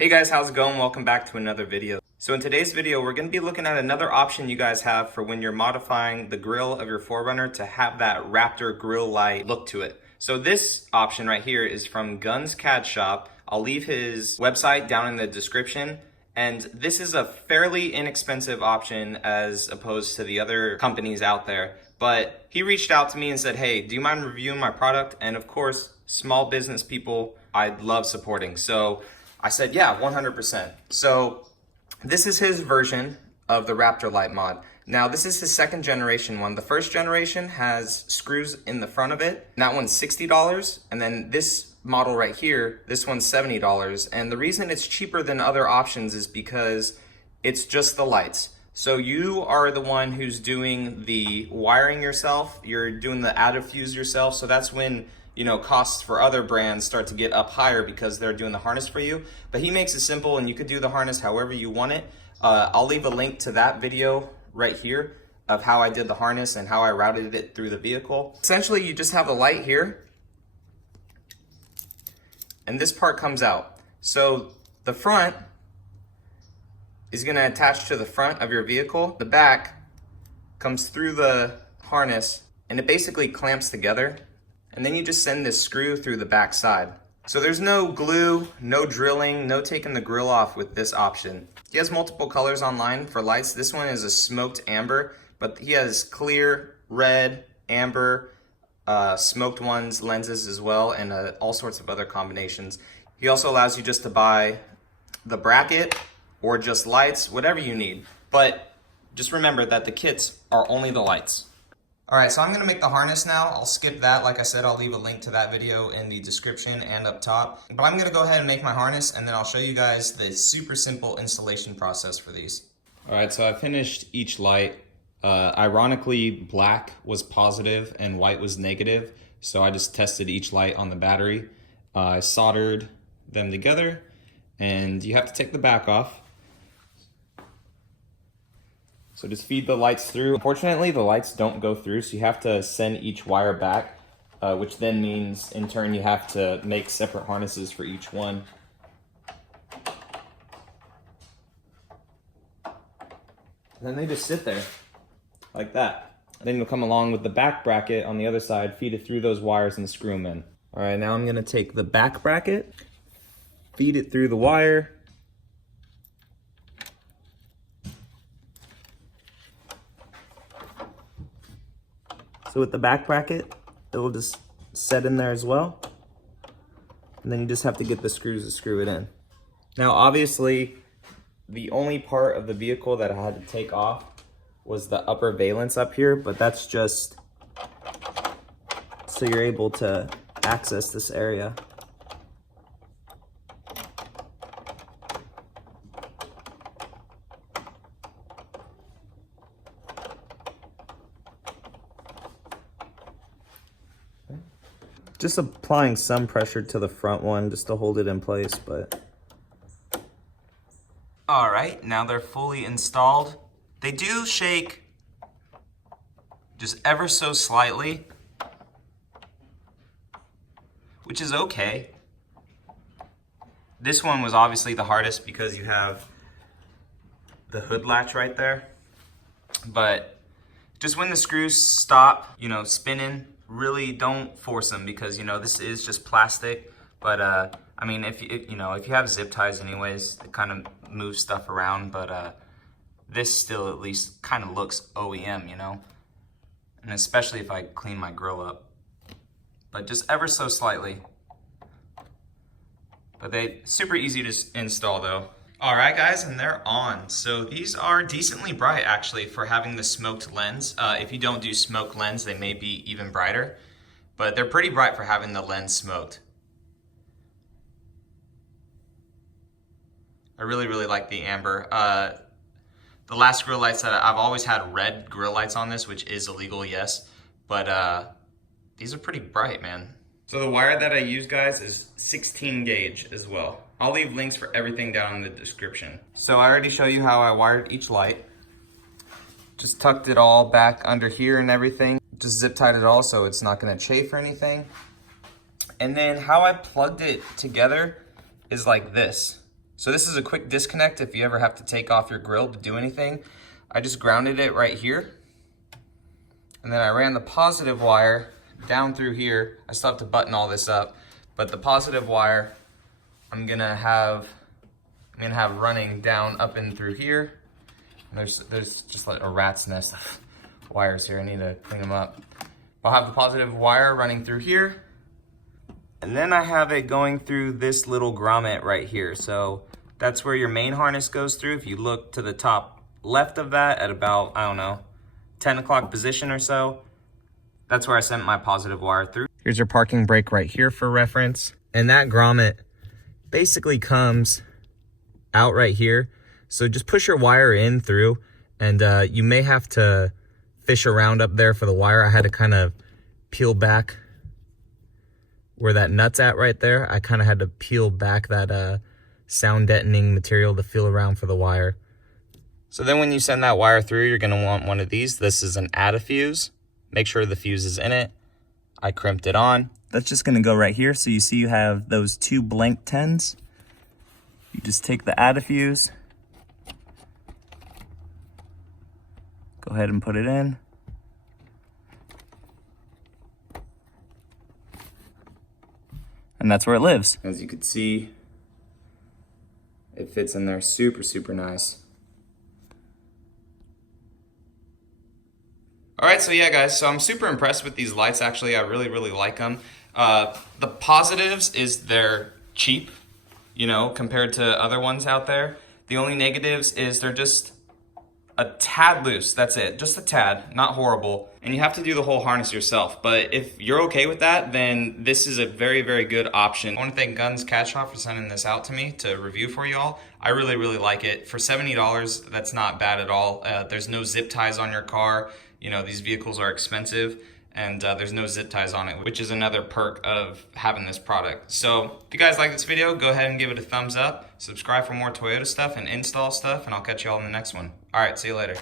Hey guys, how's it going? Welcome back to another video. So in today's video, we're going to be looking at another option you guys have for when you're modifying the grill of your 4Runner to have that Raptor grill light look to it. So this option right here is from Gunnscaddshop. I'll leave his website down in the description. And this is a fairly inexpensive option as opposed to the other companies out there. But he reached out to me and said, hey, do you mind reviewing my product? And of course, small business people, I love supporting. So I said, yeah, 100%. So this is his version of the Raptor light mod. Now this is his second generation one. The first generation has screws in the front of it. And that one's $60. And then this model right here, this one's $70. And the reason it's cheaper than other options is because it's just the lights. So you are the one who's doing the wiring yourself. You're doing the additive fuse yourself. So that's when, you know, costs for other brands start to get up higher because they're doing the harness for you. But he makes it simple and you could do the harness however you want it. I'll leave a link to that video right here of how I did the harness and how I routed it through the vehicle. Essentially, you just have a light here and this part comes out. So the front is gonna attach to the front of your vehicle. The back comes through the harness and it basically clamps together. And then you just send this screw through the back side. So there's no glue, no drilling, no taking the grill off with this option. He has multiple colors online for lights. This one is a smoked amber, but he has clear, red, amber, smoked ones, lenses as well, and all sorts of other combinations. He also allows you just to buy the bracket or just lights, whatever you need. But just remember that the kits are only the lights. All right, so I'm gonna make the harness now. I'll skip that. Like I said, I'll leave a link to that video in the description and up top. But I'm gonna go ahead and make my harness and then I'll show you guys the super simple installation process for these. All right, so I finished each light. Ironically, black was positive and white was negative. So I just tested each light on the battery. I soldered them together and you have to take the back off. So just feed the lights through. Unfortunately, the lights don't go through, so you have to send each wire back, which then means in turn you have to make separate harnesses for each one. And then they just sit there like that. Then you'll come along with the back bracket on the other side, feed it through those wires and screw them in. All right, now I'm gonna take the back bracket, feed it through the wire, so with the back bracket, it will just set in there as well. And then you just have to get the screws to screw it in. Now, obviously, the only part of the vehicle that I had to take off was the upper valence up here, but that's just so you're able to access this area. Just applying some pressure to the front one just to hold it in place, but. All right, now they're fully installed. They do shake just ever so slightly, which is okay. This one was obviously the hardest because you have the hood latch right there. But just when the screws stop, you know, spinning, really don't force them because, you know, this is just plastic. But I mean, if you have zip ties anyways, it kind of moves stuff around, but this still at least kind of looks OEM, you know, and especially if I clean my grill up, but just ever so slightly. But they super easy to install though. All right, guys, and they're on. So these are decently bright, actually, for having the smoked lens. If you don't do smoked lens, they may be even brighter, but they're pretty bright for having the lens smoked. I really, really like the amber. The last grill lights that I've always had red grill lights on this, which is illegal, yes, but these are pretty bright, man. So the wire that I use, guys, is 16 gauge as well. I'll leave links for everything down in the description. So I already showed you how I wired each light. Just tucked it all back under here and everything. Just zip tied it all so it's not gonna chafe or anything. And then how I plugged it together is like this. So this is a quick disconnect if you ever have to take off your grill to do anything. I just grounded it right here. And then I ran the positive wire down through here. I still have to button all this up, but the positive wire I'm gonna have running down up and through here. And there's just like a rat's nest of wires here. I need to clean them up. I'll have the positive wire running through here. And then I have it going through this little grommet right here. So that's where your main harness goes through. If you look to the top left of that at about, I don't know, 10 o'clock position or so, that's where I sent my positive wire through. Here's your parking brake right here for reference. And that grommet basically comes out right here. So just push your wire in through, and you may have to fish around up there for the wire. I had to kind of peel back where that nut's at right there. I kind of had to peel back that sound deadening material to feel around for the wire. So then when you send that wire through, you're gonna want one of these. This is an add-a fuse. Make sure the fuse is in it. I crimped it on. That's just gonna go right here. So you see you have those two blank 10s. You just take the add-a fuse, go ahead and put it in. And that's where it lives. As you can see, it fits in there super, super nice. All right, so yeah, guys, so I'm super impressed with these lights. Actually, I really, really like them. The positives is they're cheap, you know, compared to other ones out there. The only negatives is they're just a tad loose. That's it, just a tad, not horrible. And you have to do the whole harness yourself. But if you're okay with that, then this is a very, very good option. I want to thank Gunnscaddshop for sending this out to me to review for y'all. I really, really like it. For $70, that's not bad at all. There's no zip ties on your car. You know, these vehicles are expensive, and there's no zip ties on it, which is another perk of having this product. So if you guys like this video, go ahead and give it a thumbs up. Subscribe for more Toyota stuff and install stuff, and I'll catch you all in the next one. All right, see you later.